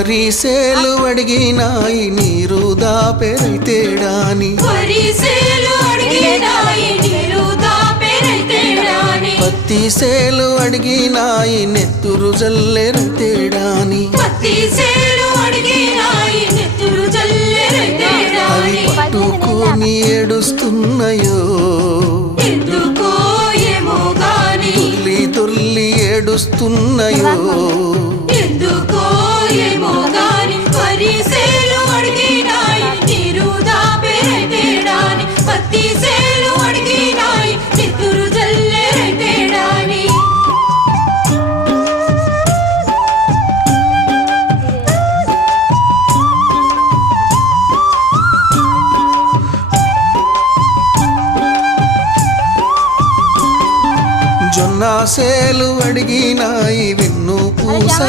వరిసేలు అడిగినాయి నీరు దాపెరైతేడాని పత్తి సేలు అడిగినాయి నెత్తురు జల్లెరైతేడాని అవి పట్టుకుని ఏడుస్తున్నాయో తుల్లి తుల్లి ఏడుస్తున్నాయో జొన్న సేలు అడిగినాయి వెన్ను పూస